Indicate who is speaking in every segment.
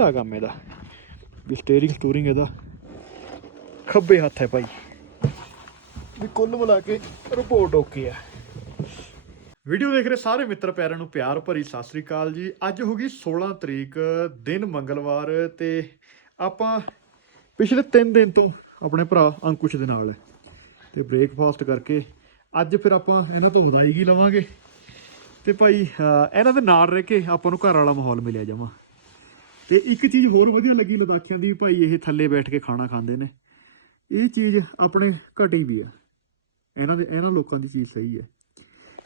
Speaker 1: ਟੇਢਾ ਕੰਮ ਇਹਦਾ। ਵੀ ਸਟੀਅਰਿੰਗ ਸਟੂਰਿੰਗ ਇਹਦਾ। ਖੱਬੇ ਹੱਥ ਹੈ ਭਾਈ। ਵੀ ਕੁੱਲ ਮਿਲਾ ਕੇ ਰਿਪੋਰਟ ਓਕੇ ਆ ਵੀਡੀਓ ਦੇਖ ਰਹੇ ਸਾਰੇ ਮਿੱਤਰ ਪਿਆਰਿਆਂ ਨੂੰ ਪਿਆਰ ਭਰੀ ਸਤਿ ਸ੍ਰੀ ਅਕਾਲ ਜੀ। ਅੱਜ ਹੋ ਗਈ 16 ਤਰੀਕ ਦਿਨ ਮੰਗਲਵਾਰ ਤੇ ਆਪਾਂ ਪਿਛਲੇ 3 ਦਿਨ ਤੋਂ ਆਪਣੇ ਭਰਾ ਅੰਕੁਸ਼ ਦੇ ਨਾਲ ਹੈ। ਤੇ ਬ੍ਰੇਕਫਾਸਟ ਕਰਕੇ ਅੱਜ ਫਿਰ ਆਪਾਂ ਇਹਨਾਂ ਤੋਂ ਉਦਾਈਗੀ ਲਵਾਂਗੇ। ਤੇ ਭਾਈ ਅਹ, ਇਹਨਾਂ ਦੇ ਨਾਲ ਰਹਿ ਕੇ ਆਪਾਂ ਨੂੰ ਘਰ ਵਾਲਾ ਮਾਹੌਲ ਮਿਲਿਆ ਜਾਵਾਂ ਤੇ ਇੱਕ ਚੀਜ਼ ਹੋਰ ਵਧੀਆ ਲੱਗੀ ਲਦਾਖੀਆਂ ਦੀ, ਭਾਈ ਇਹ ਥੱਲੇ ਬੈਠ ਕੇ ਖਾਣਾ ਖਾਂਦੇ ਨੇ। ਇਹ ਚੀਜ਼ ਆਪਣੇ ਘਟੀ ਵੀ ਆ। ਇਹਨਾਂ ਦੇ, ਇਹਨਾਂ ਲੋਕਾਂ ਦੀ ਚੀਜ਼ ਸਹੀ ਹੈ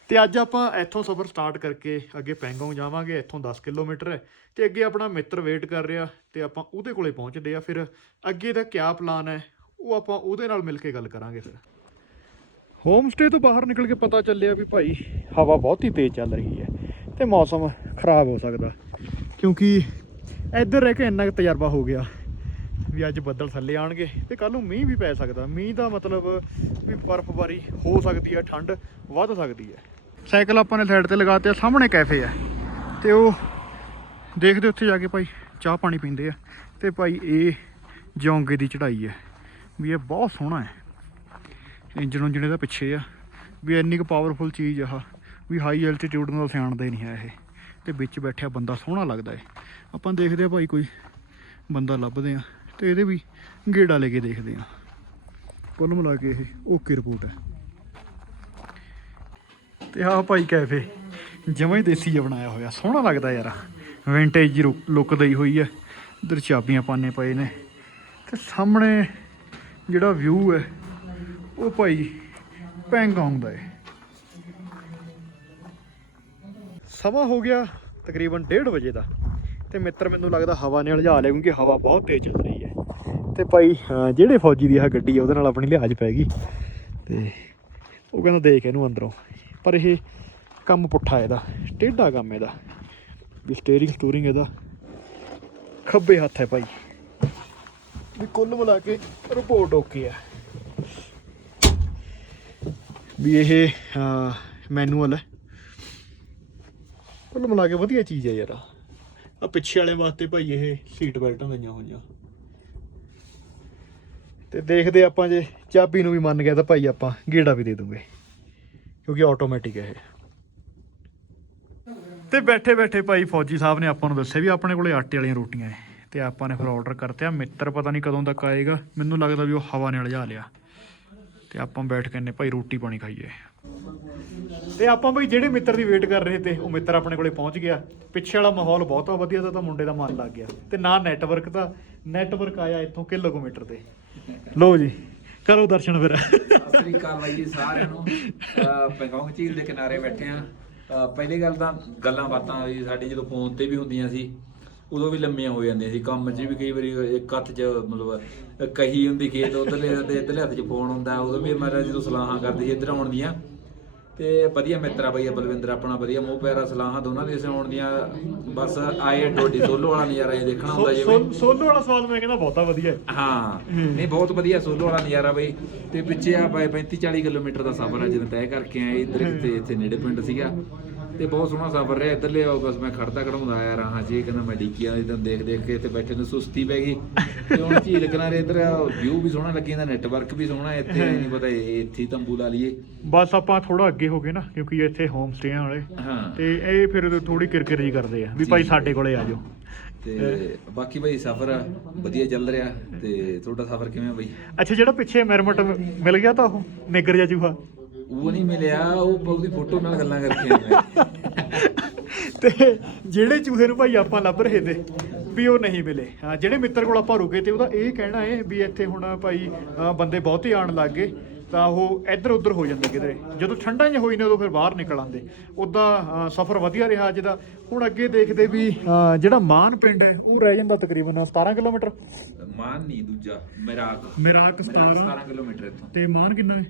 Speaker 1: ਤੇ ਅੱਜ ਆਪਾਂ ਇੱਥੋਂ ਸਫ਼ਰ ਸਟਾਰਟ ਕਰਕੇ ਅੱਗੇ ਪੈਂਗੋਂਗ ਜਾਵਾਂਗੇ, ਇੱਥੋਂ 10 ਕਿਲੋਮੀਟਰ ਹੈ। ਤੇ ਅੱਗੇ ਆਪਣਾ ਮਿੱਤਰ ਵੇਟ ਕਰ ਰਿਹਾ ਤੇ ਆਪਾਂ ਉਹਦੇ ਕੋਲੇ ਪਹੁੰਚਦੇ ਆ। ਫਿਰ ਅੱਗੇ ਦਾ ਕਿਆ ਪਲਾਨ ਹੈ, ਉਹ ਆਪਾਂ ਉਹਦੇ ਨਾਲ ਮਿਲ ਕੇ ਗੱਲ ਕਰਾਂਗੇ ਫਿਰ। ਹੋਮ ਸਟੇ ਤੋਂ ਬਾਹਰ ਨਿਕਲ ਕੇ ਪਤਾ ਚੱਲਿਆ ਵੀ ਭਾਈ ਹਵਾ ਬਹੁਤ ਹੀ ਤੇਜ਼ ਚੱਲ ਰਹੀ ਹੈ ਤੇ ਮੌਸਮ ਖਰਾਬ ਹੋ ਸਕਦਾ। ਕਿਉਂਕਿ ਇੱਧਰ ਰਹਿ ਕੇ ਇੰਨਾ ਕੁ ਤਜਰਬਾ ਹੋ ਗਿਆ ਵੀ ਅੱਜ ਬੱਦਲ ਥੱਲੇ ਆਣਗੇ ਤੇ ਕੱਲ ਨੂੰ ਮੀਂਹ ਵੀ ਪੈ ਸਕਦਾ। ਮੀਂਹ ਦਾ ਮਤਲਬ ਵੀ ਬਰਫ਼ਬਾਰੀ ਹੋ ਸਕਦੀ ਹੈ, ਠੰਡ ਵੱਧ ਸਕਦੀ ਹੈ। ਸਾਈਕਲ ਆਪਾਂ ਨੇ ਸਾਈਡ ਤੇ ਲਗਾਤੇ ਆ, ਸਾਹਮਣੇ ਕੈਫੇ ਆ। ਤੇ ਉਹ ਦੇਖਦੇ ਉੱਥੇ ਜਾ ਕੇ ਭਾਈ ਚਾਹ ਪਾਣੀ ਪੀਂਦੇ ਆ। ਤੇ ਭਾਈ ਇਹ ਜੌਂਗੇ ਦੀ ਚੜ੍ਹਾਈ ਹੈ ਵੀ ਇਹ ਬਹੁਤ ਸੋਹਣਾ ਹੈ। ਇੰਜਨ ਉਂਜਨ ਇਹਦਾ ਪਿੱਛੇ ਆ। ਵੀ ਇੰਨੀ ਕੁ ਪਾਵਰਫੁਲ ਚੀਜ਼ ਆ ਵੀ ਹਾਈ ਐਲਟੀਟਿਊਡ ਨੂੰ ਸਿਆਣਦਾ ਹੀ ਨਹੀਂ ਹੈ ਇਹ। ਤੇ ਵਿੱਚ ਬੈਠਿਆ ਬੰਦਾ ਸੋਹਣਾ ਲੱਗਦਾ ਏ। ਆਪਾਂ ਦੇਖਦੇ ਆ ਭਾਈ ਕੋਈ ਬੰਦਾ ਲੱਭਦੇ ਆ ਤੇ ਇਹਦੇ ਵੀ ਗੇੜਾ ਲੈ ਕੇ ਦੇਖਦੇ ਆ ਕੁੱਲ ਮਿਲਾ ਕੇ ਇਹ ਓਕੇ ਰਿਪੋਰਟ ਹੈ। ਤੇ ਆਹ ਭਾਈ ਕੈਫੇ, ਜਮਾਂ ਦੇਸੀ ਜਿਹਾ ਬਣਾਇਆ ਹੋਇਆ, ਸੋਹਣਾ ਲੱਗਦਾ ਯਾਰ। ਵਿੰਟੇਜ ਜੀ ਲੁੱਕ ਦਈ ਹੋਈ ਹੈ, ਇਧਰ ਚਾਬੀਆਂ ਪਾਣੇ ਪਏ ਨੇ। ਤੇ ਸਾਹਮਣੇ ਜਿਹੜਾ ਵਿਊ ਹੈ, ਉਹ ਭਾਈ ਪੈਂਗੋਂਗ ਦਾ ਹੈ ਸਮਾਂ ਹੋ ਗਿਆ ਤਕਰੀਬਨ 1:30 ਵਜੇ ਦਾ ਤੇ ਮਿੱਤਰ ਮੈਨੂੰ ਲੱਗਦਾ ਹਵਾ ਨੇ ਉਲਝਾ ਲਿਆ ਕਿਉਂਕਿ ਹਵਾ ਬਹੁਤ ਤੇਜ਼ ਚੱਲ ਰਹੀ ਹੈ। ਤੇ ਭਾਈ ਜਿਹੜੇ ਫੌਜੀ ਦੀ ਆ ਗੱਡੀ ਹੈ ਉਹਦੇ ਨਾਲ ਆਪਣੀ ਲਿਹਾਜ਼ ਪੈ ਗਈ ਤੇ ਉਹ ਕਹਿੰਦਾ ਦੇਖ ਇਹਨੂੰ ਅੰਦਰੋਂ। ਪਰ ਇਹ ਕੰਮ ਪੁੱਠਾ ਇਹਦਾ, ਟੇਢਾ ਕੰਮ ਇਹਦਾ, ਵੀ ਸਟੀਅਰਿੰਗ ਸਟੂਰਿੰਗ ਇਹਦਾ ਖੱਬੇ ਹੱਥ ਹੈ ਭਾਈ। ਵੀ ਕੁੱਲ ਮਿਲਾ ਕੇ ਰਿਪੋਰਟ ਓਕੇ ਆ। ਵੀ ਇਹ ਮੈਨੂਅਲ ਹੈ। ਕੁੱਲ ਮਿਲਾ ਕੇ ਵਧੀਆ ਚੀਜ਼ ਹੈ ਯਾਰ। ਆ ਪਿੱਛੇ ਵਾਲੇ ਵਾਸਤੇ ਭਾਈ ਇਹ ਸੀਟ ਬੈਲਟਾਂ ਗਈਆਂ ਹੋਈਆਂ। ਤੇ ਦੇਖਦੇ ਆਪਾਂ ਜੇ ਚਾਬੀ ਨੂੰ ਵੀ ਮੰਨ ਗਿਆ ਤਾਂ ਭਾਈ ਆਪਾਂ ਗੇੜਾ ਵੀ ਦੇ ਦੂੰਗੇ ਕਿਉਂਕਿ ਆਟੋਮੈਟਿਕ ਹੈ ਇਹ। ਤੇ ਬੈਠੇ ਬੈਠੇ ਭਾਈ ਫੌਜੀ ਸਾਹਿਬ ਨੇ ਆਪਾਂ ਨੂੰ ਦੱਸਿਆ ਵੀ ਆਪਣੇ ਕੋਲੇ ਆਟੇ ਵਾਲੀਆਂ ਰੋਟੀਆਂ ਹੈ ਤੇ ਆਪਾਂ ਨੇ ਫਿਰ ਆਰਡਰ ਕਰਤੇ ਆ ਮਿੱਤਰ ਪਤਾ ਨਹੀਂ ਕਦੋਂ ਤੱਕ ਆਏਗਾ ਮੈਨੂੰ ਲੱਗਦਾ ਵੀ ਉਹ ਹਵਾ ਨੇ ਉਲਝਾ ਲਿਆ। ਤੇ ਆਪਾਂ ਬੈਠ ਕੇ ਨੇ ਭਾਈ ਰੋਟੀ ਪਾਣੀ ਖਾਈਏ। ਤੇ ਆਪਾਂ ਬਈ ਜਿਹੜੇ ਮਿੱਤਰ ਦੀ ਵੇਟ ਕਰ ਰਹੇ ਤੇ, ਉਹ ਮਿੱਤਰ ਆਪਣੇ ਕੋਲੇ ਪਹੁੰਚ ਗਿਆ। ਪਿੱਛੇ ਵਾਲਾ ਮਾਹੌਲ ਬਹੁਤ ਵਧੀਆ ਦਾ ਤਾਂ ਮੁੰਡੇ ਦਾ ਮਨ ਲੱਗ ਗਿਆ। ਤੇ ਨਾ ਨੈਟਵਰਕ ਦਾ ਨੈਟਵਰਕ ਆਇਆ ਇੱਥੋਂ ਕਿਲੋਮੀਟਰ ਤੇ। ਲਓ ਜੀ, ਕਰੋ ਦਰਸ਼ਨ ਫਿਰ।
Speaker 2: ਸਤਿ ਸ੍ਰੀ ਅਕਾਲ ਬਾਈ ਜੀ ਸਾਰਿਆਂ ਨੂੰ। ਪੈਂਗੋਂਗ ਝੀਲ ਦੇ ਕਿਨਾਰੇ ਬੈਠੇ ਆ। ਪਹਿਲੀ ਗੱਲ ਤਾਂ ਗੱਲਾਂ ਬਾਤਾਂ ਵੀ ਸਾਡੀ ਜਦੋਂ ਫੋਨ ਤੇ ਵੀ ਹੁੰਦੀਆਂ ਸੀ, ਉਦੋਂ ਵੀ ਲੰਮੀਆਂ ਹੋ ਜਾਂਦੀਆਂ ਸੀ। ਕੰਮ 'ਚ ਵੀ ਕਈ ਵਾਰੀ ਇੱਕ ਹੱਥ 'ਚ ਮਤਲਬ ਕਹੀ ਹੁੰਦੀ ਖੇਤ ਉਧਰਲੇ ਤੇ ਇੱਧਰਲੇ ਹੱਥ 'ਚ ਫੋਨ ਹੁੰਦਾ, ਉਦੋਂ ਵੀ ਮਾਰਾ ਜਦੋਂ ਸਲਾਹਾਂ ਕਰਦੇ ਸੀ, ਇੱਧਰ ਆਉਣ ਦੀਆਂ। ਤੇ ਵਧੀਆ ਮਿੱਤਰ ਆ ਬਾਈ ਬਲਵਿੰਦਰ ਆਪਣਾ ਵਧੀਆ ਮੋਹ ਪਿਆਰਾ ਸਲਾਹਾਂ ਦੋਨਾਂ ਦੇ ਆਉਣ ਦੀਆਂ। ਬਸ ਆਏ ਡੋਡੀ ਸੋਲੋ ਵਾਲਾ ਨਜ਼ਾਰਾ ਇਹ ਦੇਖਣਾ ਹੁੰਦਾ ਜਿਵੇਂ
Speaker 1: ਸੋਲੋ ਵਾਲਾ ਸਵਾਦ ਮੈਂ ਕਹਿੰਦਾ ਬਹੁਤਾ ਵਧੀਆ ਹੈ।
Speaker 2: ਨਹੀਂ ਬਹੁਤ ਵਧੀਆ ਸੋਲੋ ਵਾਲਾ ਨਜ਼ਾਰਾ ਬਈ। ਤੇ ਪਿੱਛੇ ਆ ਬਾਈ 35 40 ਕਿਲੋਮੀਟਰ ਦਾ ਸਫ਼ਰ ਆ ਜਦੋਂ ਤੈਅ ਕਰਕੇ ਆਏ ਇੱਧਰ ਕਿਤੇ ਇੱਥੇ ਨੇੜੇ ਪਿੰਡ ਸੀਗਾ। ਤੇ ਬਹੁਤ ਸੋਹਣਾ ਸਫ਼ਰ ਰਿਹਾ ਇੱਧਰਲੇ ਉਹ ਬਸ ਮੈਂ ਖੜਦਾ ਖੜਾਉਂਦਾ ਆਇਆ ਰਹਾ ਜੀ ਕਹਿੰਦਾ ਮੈਂ ਡਿੱਕੀਆਂ ਇਦਾਂ ਦੇਖ ਦੇਖ ਕੇ ਤੇ ਬੈਠੇ ਨੂੰ ਸੁਸਤੀ ਪੈ ਗਈ। ਤੇ ਹੁਣ ਝੀਲ ਕਿਨਾਰੇ ਇੱਧਰ ਵਿਊ ਵੀ ਸੋਹਣਾ ਲੱਗੀ ਜਾਂਦਾ ਨੈਟਵਰਕ ਵੀ ਸੋਹਣਾ ਇੱਥੇ ਨਹੀਂ ਪਤਾ ਇੱਥੇ ਤੰਬੂ ਲਾ ਲਈਏ।
Speaker 1: ਬਸ ਆਪਾਂ ਥੋੜਾ ਅੱਗੇ ਹੋ ਗਏ ਨਾ ਕਿਉਂਕਿ ਇੱਥੇ ਹੋਮ ਸਟੇਆਂ ਵਾਲੇ
Speaker 2: ਹਾਂ।
Speaker 1: ਤੇ ਇਹ ਫਿਰ ਥੋੜੀ ਕਿਰਕਿਰ ਜੀ ਕਰਦੇ ਆ ਵੀ ਭਾਈ ਸਾਡੇ ਕੋਲੇ ਆ ਜਾਓ।
Speaker 2: ਤੇ ਬਾਕੀ ਬਈ ਸਫ਼ਰ ਵਧੀਆ ਚੱਲ ਰਿਹਾ ਤੇ ਤੁਹਾਡਾ ਸਫ਼ਰ ਕਿਵੇਂ ਬਈ?
Speaker 1: ਅੱਛਾ ਜਿਹੜਾ ਪਿੱਛੇ ਮੈਰਮਟ ਮਿਲ ਗਿਆ ਤਾਂ ਉਹ ਨਿੱਗਰ ਜਿਹਾ ਚੂਹਾ?
Speaker 2: ਉਹ ਨਹੀਂ ਮਿਲਿਆ ਉਹ ਉਹਦੀ ਫੋਟੋ ਨਾਲ ਗੱਲਾਂ ਕਰਕੇ ਆਇਆ
Speaker 1: ਤੇ ਜਿਹੜੇ ਚੂਹੇ ਨੂੰ ਭਾਈ ਆਪਾਂ ਲੱਭ ਰਹੇ ਤੇ ਵੀ ਉਹ ਨਹੀਂ ਮਿਲੇ। ਹਾਂ ਜਿਹੜੇ ਮਿੱਤਰ ਕੋਲ ਆਪਾਂ ਰੁਕੇ ਤੇ ਉਹਦਾ ਇਹ ਕਹਿਣਾ ਹੈ ਵੀ ਇੱਥੇ ਹੁਣ ਭਾਈ ਅਹ ਬੰਦੇ ਬਹੁਤੇ ਆਣ ਲੱਗ ਗਏ ਤਾਂ ਉਹ ਇੱਧਰ ਉੱਧਰ ਹੋ ਜਾਂਦੇ ਕਿਧਰੇ। ਜਦੋਂ ਠੰਡਾ ਜਿਹਾ ਹੋਈ ਨੇ ਉਦੋਂ ਫਿਰ ਬਾਹਰ ਨਿਕਲ ਆਉਂਦੇ। ਉਦਾਂ ਸਫ਼ਰ ਵਧੀਆ ਰਿਹਾ ਅੱਜ ਦਾ। ਹੁਣ ਅੱਗੇ ਦੇਖਦੇ ਵੀ ਜਿਹੜਾ ਮਾਨ ਪਿੰਡ ਹੈ ਉਹ ਰਹਿ ਜਾਂਦਾ ਤਕਰੀਬਨ 17 ਕਿਲੋਮੀਟਰ।
Speaker 2: ਮਾਨ ਨਹੀਂ ਦੂਜਾ ਮੇਰਾਕ।
Speaker 1: ਮੇਰਾਕ 17
Speaker 2: 17 ਕਿਲੋਮੀਟਰ ਇੱਥੋਂ।
Speaker 1: ਤੇ ਮਾਨ ਕਿੰਨਾ ਹੈ?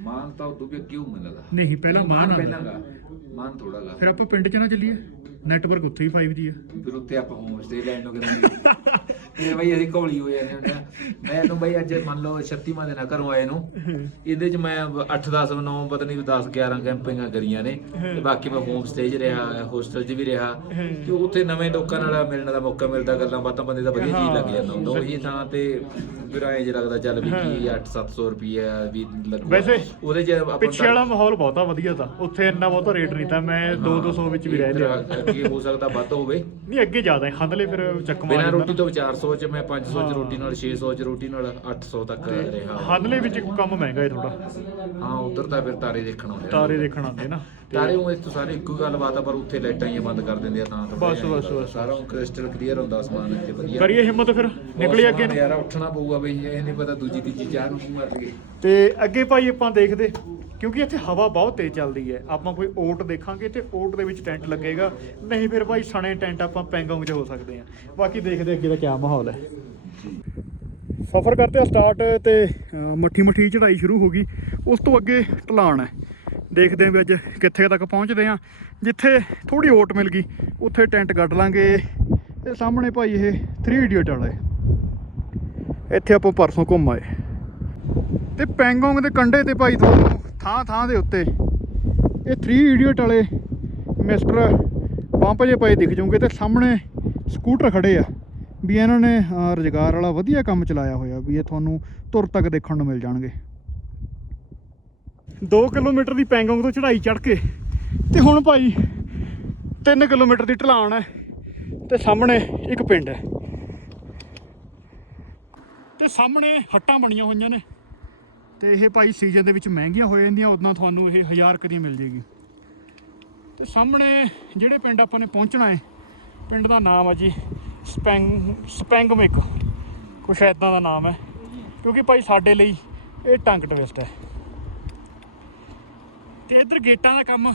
Speaker 2: ਮਾਨ ਤਾਂ ਉਦੋਂ ਵੀ ਕਿਉਂ ਮਿਲਦਾ
Speaker 1: ਨਹੀਂ ਪਹਿਲਾਂ ਮਾਨ
Speaker 2: ਮਾਨ ਪਹਿਲਾਂ ਗਾ। ਮਾਨ ਥੋੜਾ ਗਾ।
Speaker 1: ਫਿਰ ਆਪਾਂ ਪਿੰਡ 'ਚ ਨਾ ਚੱਲੀਏ। ਨੈਟਵਰਕ ਉੱਥੇ ਹੀ 5G ਆ।
Speaker 2: ਫਿਰ ਉੱਥੇ ਆਪਾਂ ਹੋਮ ਸਟੇ ਲੈਣ ਨੂੰ ਕਰਾਂਗੇ
Speaker 3: ਇਹ ਬਈ ਅਸੀਂ ਘੋਲੀ ਹੋ ਜਾਂਦੇ ਹੁੰਦੇ ਆ। ਮੈਂ ਤਾਂ ਬਈ ਅੱਜ ਮੰਨ ਲਓ 36 ਮਾਹ ਦੇ ਨਾ ਘਰੋਂ ਆਏ ਨੂੰ। ਇਹਦੇ ਚ ਮੈਂ 8 10 9 ਪਤਾ ਨਹੀਂ 10 11 ਕੈਂਪਿੰਗਾਂ ਕਰੀਆਂ ਨੇ। ਤੇ ਬਾਕੀ ਮੈਂ ਹੋਮ ਸਟੇ 'ਚ ਰਿਹਾ ਹੋਸਟਲ 'ਚ ਵੀ ਰਿਹਾ। ਤੇ ਉੱਥੇ ਨਵੇਂ ਲੋਕਾਂ ਨਾਲ ਮਿਲਣ ਦਾ ਮੌਕਾ ਮਿਲਦਾ ਗੱਲਾਂ ਬਾਤਾਂ ਬੰਦੇ ਦਾ ਵਧੀਆ ਚੀਜ਼ ਲੱਗ ਜਾਂਦਾ ਹੁੰਦਾ। ਉਹੀ ਥਾਂ ਤੇ ਫਿਰ ਐਂ ਜੇ ਲੱਗਦਾ ਚੱਲ ਵੀ ਕੀ 8 700 ਰੁਪਏ ਵੀ ਲੱਗੂ।
Speaker 1: ਵੈਸੇ
Speaker 3: ਉਹਦੇ 'ਚ ਆਪਾਂ
Speaker 1: ਪਿੱਛੇ ਵਾਲਾ ਮਾਹੌਲ ਬਹੁਤਾ ਵਧੀਆ ਤਾਂ। ਉੱਥੇ ਇੰਨਾ ਬਹੁਤਾ ਰੇਟ ਨਹੀਂ ਤਾਂ ਮੈਂ 2 200 ਵਿੱਚ ਵੀ ਰਹਿ ਲਿਆ।
Speaker 3: ਅੱਗੇ ਹੋ ਸਕਦਾ ਵੱਧ ਹੋਵੇ।
Speaker 1: ਨਹੀਂ ਅੱਗੇ ਜ਼ਿਆਦਾ ਹੈ। ਹੰਦਲੇ ਫਿਰ ਚੱਕ ਮਾਰ
Speaker 3: ਬਿਨਾਂ ਰੋਟੀ ਤੋਂ 400 ਚ ਮੈਂ 500 ਚ ਰੋਟੀ ਨਾਲ 600 ਚ ਰੋਟੀ ਨਾਲ 800 ਤੱਕ ਰਿਹਾ।
Speaker 1: ਹੰਦਲੇ ਵਿੱਚ ਕੰਮ ਮਹਿੰਗਾ ਹੈ ਥੋੜਾ
Speaker 3: ਹਾਂ ਉਧਰ ਤਾਂ ਫਿਰ ਤਾਰੇ ਦੇਖਣ ਆਉਂਦੇ
Speaker 1: ਤਾਰੇ ਦੇਖਣ ਆਉਂਦੇ ਨਾ।
Speaker 3: ਤਾਰੇ ਉਹ ਇੱਥੋਂ ਸਾਰੇ ਇੱਕੋ ਗੱਲ ਬਾਤ ਆ ਪਰ ਉੱਥੇ ਲਾਈਟਾਂ ਹੀ ਬੰਦ ਕਰ ਦਿੰਦੇ ਆ ਤਾਂ
Speaker 1: ਬਸ, ਬਸ, ਬਸ।
Speaker 3: ਸਾਰਾ ਕ੍ਰਿਸਟਲ ਕਲੀਅਰ ਹੁੰਦਾ ਅਸਮਾਨ ਇੱਥੇ ਵਧੀਆ।
Speaker 1: ਕਰੀਏ ਹਿੰਮਤ ਫਿਰ ਨਿਕਲੀ ਅੱਗੇ ਨੂੰ।
Speaker 3: ਯਾਰ ਉੱਠਣਾ ਪਊਗਾ ਬਈ ਇਹ ਨਹੀਂ ਪਤਾ ਦੂਜੀ ਤੀਜੀ ਚਾਹ ਨੂੰ ਕੀ ਮਰ ਲਈਏ
Speaker 1: ਤੇ ਅੱਗੇ ਭਾਈ ਆਪਾਂ ਦੇਖਦੇ। ਕਿਉਂਕਿ ਇੱਥੇ ਹਵਾ ਬਹੁਤ ਤੇਜ਼ ਚੱਲਦੀ ਹੈ। ਆਪਾਂ ਕੋਈ ਓਟ ਦੇਖਾਂਗੇ ਤੇ ਓਟ ਦੇ ਵਿੱਚ ਟੈਂਟ ਲੱਗੇਗਾ। ਨਹੀਂ ਫਿਰ ਭਾਈ ਸਣੇ ਟੈਂਟ ਆਪਾਂ ਪੈਂਗੋਂਗ 'ਚ ਹੋ ਸਕਦੇ ਆ ਬਾਕੀ ਦੇਖਦੇ ਅੱਗੇ ਦਾ ਕੀ ਮਾਹੌਲ ਹੈ। ਸਫ਼ਰ ਕਰਤੇ ਸਟਾਰਟ ਤੇ ਮੱਠੀ ਮੱਠੀ ਚੜਾਈ ਸ਼ੁਰੂ ਹੋ ਗਈ। ਉਸ ਤੋਂ ਅੱਗੇ ਢਲਾਣ ਹੈ। ਦੇਖਦੇ ਹਾਂ ਵੀ ਅੱਜ ਕਿੱਥੇ ਤੱਕ ਪਹੁੰਚਦੇ ਆ ਜਿੱਥੇ ਥੋੜੀ ਓਟ ਮਿਲ ਗਈ, ਉੱਥੇ ਟੈਂਟ ਗੱਡ ਲਾਂਗੇ। ਤੇ ਸਾਹਮਣੇ ਭਾਈ ਇਹ 3 ਇਡੀਅਟ ਵਾਲਾ ਇੱਥੇ ਆਪਾਂ ਪਰਸੋਂ ਘੁੰਮ ਆਏ। ਤੇ ਪੈਂਗੋਂਗ ਦੇ ਕੰਢੇ ਤੇ ਭਾਈ ਤੁਹਾਨੂੰ ਥਾਂ ਥਾਂ ਦੇ ਉੱਤੇ। ਇਹ 3 ਇਡੀਅਟ ਵਾਲੇ ਮਿਸਟਰ ਪੰਪ ਜੇ ਪਏ ਦਿਖ ਜਾਓਗੇ ਤੇ ਸਾਹਮਣੇ ਸਕੂਟਰ ਖੜੇ ਆ ਵੀ ਇਹਨਾਂ ਨੇ ਰੁਜ਼ਗਾਰ ਵਾਲਾ ਵਧੀਆ ਕੰਮ ਚਲਾਇਆ ਹੋਇਆ ਵੀ ਇਹ ਤੁਹਾਨੂੰ ਤੁਰ ਤੱਕ ਦੇਖਣ ਨੂੰ ਮਿਲ ਜਾਣਗੇ। 2 ਕਿਲੋਮੀਟਰ ਦੀ ਪੈਂਗੋਂਗ ਤੋਂ ਚੜ੍ਹਾਈ ਚੜ੍ਹ ਕੇ ਤੇ ਹੁਣ ਭਾਈ 3 ਕਿਲੋਮੀਟਰ ਦੀ ਢਲਾਣ ਹੈ ਤੇ ਸਾਹਮਣੇ ਇੱਕ ਪਿੰਡ ਹੈ। ਤੇ ਸਾਹਮਣੇ ਹੱਟਾਂ ਬਣੀਆਂ ਹੋਈਆਂ ਨੇ। ਤੇ ਇਹ ਭਾਈ ਸੀਜ਼ਨ ਦੇ ਵਿੱਚ ਮਹਿੰਗੀਆਂ ਹੋ ਜਾਂਦੀਆਂ ਉਦੋਂ ਤੁਹਾਨੂੰ ਇਹ 1000 ਕੁ ਦੀ ਮਿਲ ਜੇਗੀ ਤੇ ਸਾਹਮਣੇ ਜਿਹੜੇ ਪਿੰਡ ਆਪਾਂ ਨੇ ਪਹੁੰਚਣਾ ਹੈ, ਪਿੰਡ ਦਾ ਨਾਮ ਆ ਜੀ, ਸਪੈਂਗ, ਸਪੈਂਗਮਿਕ। ਕੁਛ ਐਦਾਂ ਦਾ ਨਾਮ ਹੈ, ਕਿਉਂਕਿ ਭਾਈ ਸਾਡੇ ਲਈ ਇਹ ਟੰਗ ਟਵਿਸਟ ਹੈ। ਤੇ ਇੱਧਰ ਗੇਟਾਂ ਦਾ ਕੰਮ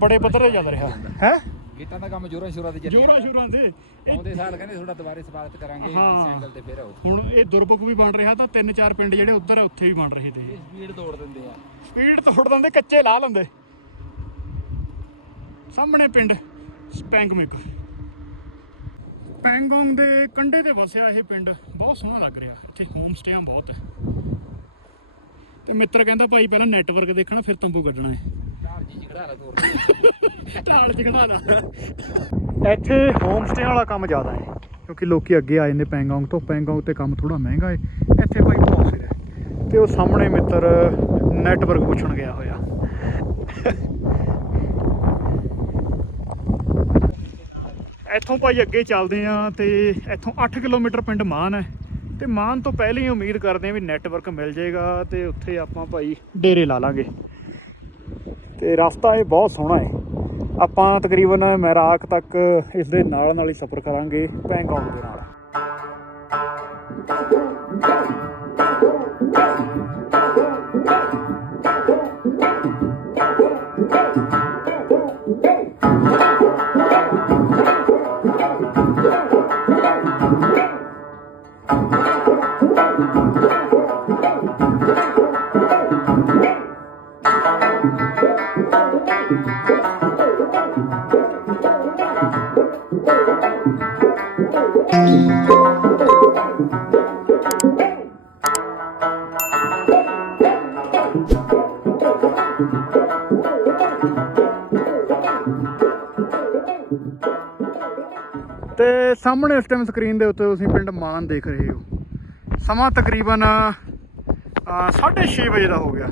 Speaker 1: ਬੜੇ ਪੱਧਰ ਤੇ ਚੱਲ ਰਿਹਾ। ਹੈ?
Speaker 2: ਗੀਤਾਂ ਦਾ ਕੰਮ ਜੋਰਾਂ ਸ਼ੋਰਾਂ ਤੇ ਚੱਲੀ
Speaker 1: ਜੋਰਾਂ ਸ਼ੋਰਾਂ ਇਹ
Speaker 2: ਆਉਂਦੇ ਸਾਲ ਕਹਿੰਦੇ ਤੁਹਾਡਾ ਦੁਬਾਰੇ ਸਵਾਗਤ ਕਰਾਂਗੇ
Speaker 1: ਹਾਂ।
Speaker 2: ਸੈਂਗਲ ਤੇ ਫੇਰ ਆਓ।
Speaker 1: ਹੁਣ ਇਹ ਦੁਰਬਕ ਵੀ ਬਣ ਰਿਹਾ ਤਾਂ ਤਿੰਨ ਚਾਰ ਪਿੰਡ ਜਿਹੜੇ ਉੱਧਰ ਆ ਉੱਥੇ ਵੀ ਬਣ ਰਹੇ ਤੇ।
Speaker 2: ਇਹ ਸਪੀਡ ਤੋੜ ਦਿੰਦੇ ਆ।
Speaker 1: ਸਪੀਡ ਤੋੜ ਦਿੰਦੇ ਕੱਚੇ ਲਾ ਲੈਂਦੇ। ਸਾਹਮਣੇ ਪਿੰਡ ਸਪੈਂਗਮਿਕ ਪੈਂਗੋਂਗ ਦੇ ਕੰਢੇ ਤੇ ਵਸਿਆ ਇਹ ਪਿੰਡ। ਬਹੁਤ ਸੋਹਣਾ ਲੱਗ ਰਿਹਾ। ਇੱਥੇ ਹੋਮ ਸਟੇਆਂ ਬਹੁਤ। ਹੈ ਤੇ ਮਿੱਤਰ ਕਹਿੰਦਾ ਭਾਈ ਪਹਿਲਾਂ ਨੈਟਵਰਕ ਦੇਖਣਾ ਫਿਰ ਤੰਬੂ ਕੱਢਣਾ ਹੈ ਇੱਥੇ ਹੋਮ ਸਟੇ ਵਾਲਾ ਕੰਮ ਜ਼ਿਆਦਾ ਹੈ ਕਿਉਂਕਿ ਲੋਕੀ ਅੱਗੇ ਆ ਜਾਂਦੇ ਪੈਂਗੋਂਗ ਤੋਂ। ਪੈਂਗੋਂਗ ਤੇ ਕੰਮ ਥੋੜਾ ਮਹਿੰਗਾ ਹੈ। ਇੱਥੇ ਭਾਈ ਬਹੁਤ ਸਿਰ ਹੈ। ਤੇ ਉਹ ਸਾਹਮਣੇ ਮਿੱਤਰ ਨੈਟਵਰਕ ਪੁੱਛਣ ਗਿਆ ਹੋਇਆ। ਇੱਥੋਂ ਭਾਈ ਅੱਗੇ ਚੱਲਦੇ ਆ ਤੇ ਇੱਥੋਂ 8 ਕਿਲੋਮੀਟਰ ਪਿੰਡ ਮਾਨ ਹੈ। ਤੇ ਮਾਨ ਤੋਂ ਪਹਿਲੇ ਹੀ ਉਮੀਦ ਕਰਦੇ ਆ ਵੀ ਨੈਟਵਰਕ ਮਿਲ ਜਾਏਗਾ ਤੇ ਉੱਥੇ ਆਪਾਂ ਭਾਈ ਡੇਰੇ ਲਾ ਲਾਂਗੇ। ਤੇ ਰਸਤਾ ਇਹ ਬਹੁਤ ਸੋਹਣਾ ਹੈ। ਆਪਾਂ ਤਕਰੀਬਨ ਮੈਰਾਕ ਤੱਕ ਇਸ ਦੇ ਨਾਲ ਨਾਲ ਹੀ ਸਫ਼ਰ ਕਰਾਂਗੇ ਪੈਂਗੋਂਗ ਦੇ ਨਾਲ। ਤੇ ਸਾਹਮਣੇ ਇਸ ਟਾਈਮ ਸਕਰੀਨ ਦੇ ਉੱਤੇ ਤੁਸੀਂ ਪਿੰਡ ਮਾਨ ਦੇਖ ਰਹੇ ਹੋ। ਸਮਾਂ ਤਕਰੀਬਨ 6:30 ਵਜੇ ਦਾ ਹੋ ਗਿਆ।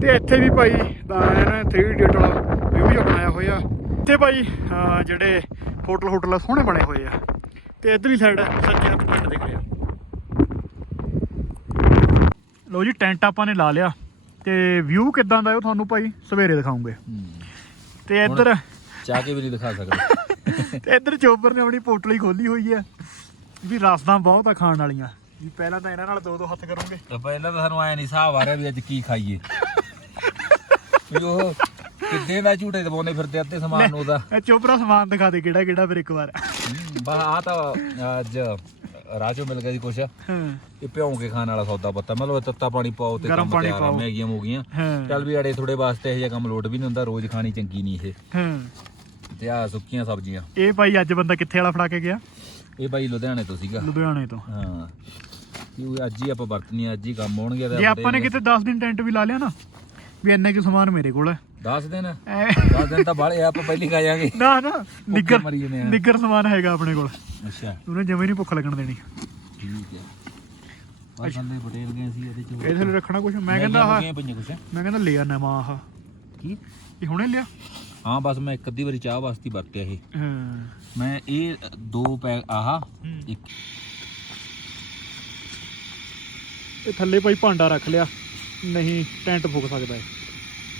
Speaker 1: ਤੇ ਇੱਥੇ ਵੀ ਭਾਈ ਤਾਂ ਇਹਨਾਂ ਨੇ 3 ਇਡੀਅਟ ਵਾਲਾ ਵਿਊ ਵੀ ਬਣਾਇਆ ਹੋਇਆ। ਇੱਥੇ ਭਾਈ ਅਹ, ਜਿਹੜੇ ਹੋਟਲ ਹੋਟਲ ਸੋਹਣੇ ਬਣੇ ਹੋਏ ਆ। ਤੇ ਇਧਰਲੀ ਸਾਈਡ ਸੱਜੇ ਹੱਥ ਪਿੰਡ ਦਿਖ ਰਿਹਾ ਲੋ ਜੀ ਟੈਂਟ ਆਪਾਂ ਨੇ ਲਾ ਲਿਆ ਤੇ ਵਿਊ ਕਿੱਦਾਂ ਦਾ ਹੈ ਉਹ ਤੁਹਾਨੂੰ ਭਾਈ ਸਵੇਰੇ ਦਿਖਾਉਂਗੇ। ਤੇ ਇੱਧਰ
Speaker 2: ਚਾਹ ਕੇ ਵੀ ਨਹੀਂ ਦਿਖਾ ਸਕਦੇ।
Speaker 1: ਤੇ ਇੱਧਰ ਚੋਬਰ ਨੇ ਆਪਣੀ ਪੋਟਲੀ ਖੋਲੀ ਹੋਈ ਹੈ। ਵੀ ਰਸਦਾਂ ਬਹੁਤ ਆ ਖਾਣ ਵਾਲੀਆਂ। ਵੀ ਪਹਿਲਾਂ ਤਾਂ ਇਹਨਾਂ ਨਾਲ ਦੋ ਦੋ ਹੱਥ ਕਰੋਗੇ।
Speaker 2: ਪਹਿਲਾਂ ਤਾਂ ਸਾਨੂੰ ਐ ਨਹੀਂ ਹਿਸਾਬ ਆ ਰਿਹਾ ਵੀ ਅੱਜ ਕੀ ਖਾਈਏ। ਵੀ ਉਹ ਕਿੱਦੇ ਦਾ ਝੂਟੇ ਦਬਾਉਂਦੇ ਫਿਰਦੇ ਅੱਧੇ ਸਮਾਨ ਨੂੰ ਉਹਦਾ।
Speaker 1: ਚੋਬਰਾ ਸਮਾਨ ਦਿਖਾ ਦੇ ਕਿਹੜਾ ਕਿਹੜਾ ਫਿਰ ਇੱਕ ਵਾਰ।
Speaker 2: ਬਾ ਆ ਤਾਂ ਅੱਜ ਰਾਜੋ ਮਿਲ ਜੀ ਕੁਛ।
Speaker 1: ਹਾਂ।
Speaker 2: ਇਹ ਭਿਉਂ ਕੇ ਖਾਣ ਵਾਲਾ ਸੌਦਾ ਪੱਤਾ ਮਤਲਬ ਤੱਤਾ ਪਾਣੀ ਪਾਓ ਤੇ
Speaker 1: ਗਰਮ
Speaker 2: ਕੰਮ
Speaker 1: ਪਾਣੀ ਪਾਓ।
Speaker 2: ਮੈਗੀਆਂ ਮੂਗੀਆਂ। ਚੱਲ ਵੀ ਅੜੇ ਥੋੜੇ ਵਾਸਤੇ ਇਹ ਜਿਹਾ ਕੰਮ ਲੋਟ ਵੀ ਨਹੀਂ ਹੁੰਦਾ ਰੋਜ਼ ਖਾਣੀ ਚੰਗੀ ਨਹੀਂ ਇਹ।
Speaker 1: ਹਾਂ।
Speaker 2: ਤੇ ਆ ਸੁੱਕੀਆਂ ਸਬਜ਼ੀਆਂ।
Speaker 1: ਇਹ ਭਾਈ ਅੱਜ ਬੰਦਾ ਕਿੱਥੇ ਵਾਲਾ ਫੜਾ ਕੇ ਗਿਆ?
Speaker 2: ਇਹ ਬਾਈ ਲੁਧਿਆਣੇ ਤੋਂ ਸੀਗਾ।
Speaker 1: ਲੁਧਿਆਣੇ ਤੋਂ।
Speaker 2: ਹਾਂ। ਇਹ ਅੱਜ ਹੀ ਆਪਾਂ ਵਰਤਨੀ ਅੱਜ ਹੀ ਕੰਮ ਹੋਣਗੇ
Speaker 1: ਜੇ ਆਪਾਂ ਨੇ ਕਿਤੇ 10 ਦਿਨ ਟੈਂਟ ਵੀ ਲਾ ਲਿਆ ਨਾ ਵੀ ਇੰਨੇ ਕੁ ਸਮਾਨ ਮੇਰੇ ਕੋਲ ਹੈ।
Speaker 2: 10 ਦਿਨ।
Speaker 1: ਐ।
Speaker 2: 10 ਦਿਨ ਤਾਂ ਬਾਲੇ ਆਪਾਂ ਪਹਿਲੀ ਖਾ ਜਾਾਂਗੇ
Speaker 1: ਨਾ ਨਾ ਨਿੱਗਰ ਨਿੱਗਰ ਸਮਾਨ ਹੈਗਾ ਆਪਣੇ ਕੋਲ।
Speaker 2: ਅੱਛਾ।
Speaker 1: ਉਹਨੇ ਜਮੇ ਨਹੀਂ ਭੁੱਖ ਲੱਗਣ ਦੇਣੀ।
Speaker 2: ਠੀਕ ਹੈ। ਬਸ ਬੰਦੇ ਪਟੇਲ ਗਏ ਸੀ ਇਹਦੇ ਚ।
Speaker 1: ਇਹਦੇ ਲਈ ਰੱਖਣਾ ਕੁਝ ਮੈਂ ਕਹਿੰਦਾ ਆਹ ਮੈਂ ਕਹਿੰਦਾ ਲਿਆ ਨਵਾਂ ਆਹ।
Speaker 2: ਕੀ?
Speaker 1: ਇਹ ਹੁਣੇ ਲਿਆ?
Speaker 2: ਹਾਂ ਬਸ ਮੈਂ ਇੱਕ ਅੱਧੀ ਵਾਰੀ ਚਾਹ ਵਾਸਤੇ ਵਰਤਿਆ ਇਹ।
Speaker 1: ਹਾਂ।
Speaker 2: ਮੈਂ ਇਹ ਦੋ ਪੈਕ ਆਹ ਇੱਕ।
Speaker 1: ਇਹ ਥੱਲੇ ਭਾਈ ਭਾਂਡਾ ਰੱਖ ਲਿਆ। ਨਹੀਂ ਟੈਂਟ ਫੁੱਕ ਸਕਦਾ ਹੈ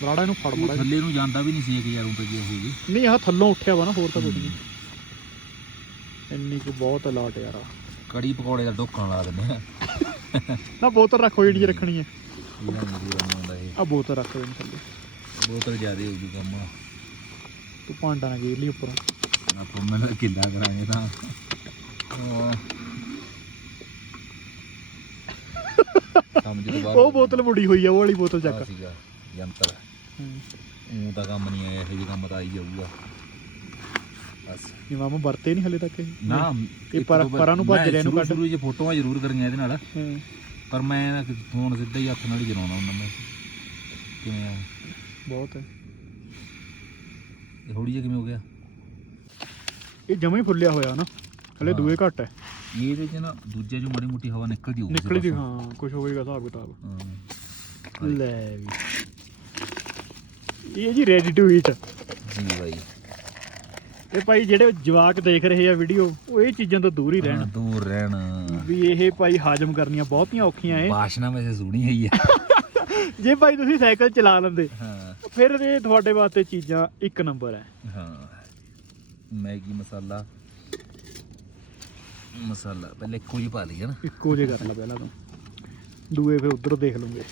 Speaker 1: ਬਰਾੜਾ ਇਹਨੂੰ ਫੜ
Speaker 2: ਉਹ
Speaker 1: ਮੜਾ
Speaker 2: ਥੱਲੇ ਨੂੰ ਜਾਂਦਾ ਵੀ ਨਹੀਂ ਸੀ 1000 ਰੁਪਏ ਦੀ ਜੀ
Speaker 1: ਨਹੀਂ ਆਹ ਥੱਲੋਂ ਉੱਠਿਆ ਵਾ ਨਾ ਹੋਰ ਤਾਂ ਕੁਝ ਨਹੀਂ। ਇੰਨੀ ਕੁ ਬਹੁਤ ਲਾਟ ਯਾਰ ਆਹ।
Speaker 2: ਕੜੀ ਪਕੌੜੇ ਦਾ ਢੋਕਣ ਲਾ ਦਿੰਦੇ ਆ।
Speaker 1: ਨਾ ਬੋਤਲ ਰੱਖੋ ਜਿਹੜੀ ਰੱਖਣੀ ਹੈ।
Speaker 2: ਇਹਦਾ ਨਹੀਂ ਬਣਾਉਂਦਾ ਇਹ?
Speaker 1: ਆ ਬੋਤਲ ਰੱਖ ਦੇ ਥੱਲੇ।
Speaker 2: ਬੋਤਲ ਜ਼ਿਆਦੇ ਹੋ ਜੂ ਕੰਮ।
Speaker 1: ਤੂੰ ਭਾਂਡਾ ਨਾ ਗੇਰ ਲਈ ਉੱਪਰ।
Speaker 2: ਆਪਾਂ ਮੈਨੂੰ ਕਿੱਲਾ ਕਰਾਂਗੇ ਤਾਂ। ਉਹ ਤੋਂ ਬਾਹਰ
Speaker 1: ਉਹ ਬੋਤਲ ਮੁੜੀ ਹੋਈ ਆ ਉਹ ਵਾਲੀ ਬੋਤਲ ਚੱਕ।
Speaker 2: ਸੀਗਾ ਯੰਤਰ।
Speaker 1: ਹੂੰ।
Speaker 2: ਉਹ ਤਾਂ ਕੰਮ ਨਹੀਂ ਆਇਆ ਇਹ ਜੀ ਕੰਮ ਤਾਂ ਆਈ ਜਾਊਗਾ। ਬਸ।
Speaker 1: ਇਹ ਮਾਮਾ ਵਰਤੇ ਨਹੀਂ ਹਲੇ ਤੱਕ ਇਹ?
Speaker 2: ਨਾ
Speaker 1: ਇਹ ਪਰ- ਪਰਾਂ ਨੂੰ ਭੱਜ ਰਿਹਾ ਇਹਨੂੰ ਕੱਢ।
Speaker 2: ਸ਼ੁਰੂ 'ਚ ਫੋਟੋਆਂ ਜ਼ਰੂਰ ਕਰੀਆਂ ਇਹਦੇ ਨਾਲ।
Speaker 1: ਹਾਂ।
Speaker 2: ਪਰ ਮੈਂ ਨਾ ਫੋਨ ਸਿੱਧਾ ਹੀ ਹੱਥ ਨਾਲ ਹੀ ਚਲਾਉਣਾ ਹੁੰਦਾ ਮੈਂ ਕਿਵੇਂ ਆ?
Speaker 1: ਬਹੁਤ ਹੈ।
Speaker 2: ਇਹ ਥੋੜੀ ਜਿਹੀ ਕਿਵੇਂ ਹੋ ਗਿਆ?
Speaker 1: ਇਹ ਜਮਾ ਹੀ ਫੁੱਲਿਆ ਹੋਇਆ ਨਾ। ਹਲੇ। ਦੂਏ ਘੱਟ ਹੈ।
Speaker 2: ਇਹਦੇ 'ਚ ਨਾ ਦੂਜੇ 'ਚੋਂ ਮਾੜੀ ਮੋਟੀ ਹਵਾ ਨਿਕਲਦੀ ਹੋਊਗੀ
Speaker 1: ਨਿਕਲੀ ਹਾਂ ਕੁਝ ਹੋਵੇਗਾ ਹਿਸਾਬ ਕਿਤਾਬ।
Speaker 2: ਹਾਂ।
Speaker 1: ਲੈ ਵੀ। ਇਹ ਜੀ ਰੈਡੀ ਟੂ ਈਟ
Speaker 2: ਜੀ ਬਾਈ।
Speaker 1: ਇਹ ਭਾਈ ਜਿਹੜੇ ਜਵਾਕ ਦੇਖ ਰਹੇ ਆ ਵੀਡੀਓ ਉਹ ਇਹ ਚੀਜ਼ਾਂ ਤੋਂ ਦੂਰ ਹੀ ਰਹਿਣ।
Speaker 2: ਦੂਰ ਰਹਿਣ।
Speaker 1: ਵੀ ਇਹ ਭਾਈ ਹਾਜ਼ਮ ਕਰਨੀਆਂ ਬਹੁਤੀਆਂ ਔਖੀਆਂ ਏ
Speaker 2: ਬਾਸ਼ਨਾ ਵੈਸੇ ਸੋਹਣੀ ਹੈ ਆ।
Speaker 1: ਜੇ ਭਾਈ ਤੁਸੀਂ ਸਾਈਕਲ ਚਲਾ ਲੈਂਦੇ
Speaker 2: ਹਾਂ।
Speaker 1: ਫਿਰ ਇਹ ਤੁਹਾਡੇ ਵਾਸਤੇ ਚੀਜ਼ਾਂ ਇੱਕ ਨੰਬਰ ਹੈ
Speaker 2: ਹਾਂ। ਮੈਗੀ ਮਸਾਲਾ ਮਸਾਲਾ ਪਹਿਲੇ ਇੱਕੋ ਹੀ ਪਾ ਲਈ ਹੈ ਨਾ।
Speaker 1: ਇੱਕੋ ਜੇ ਕਰ ਲੈ ਪਹਿਲਾਂ ਤੂੰ। ਦੂਏ ਫਿਰ ਉਧਰ ਦੇਖ ਲੂੰਗੇ।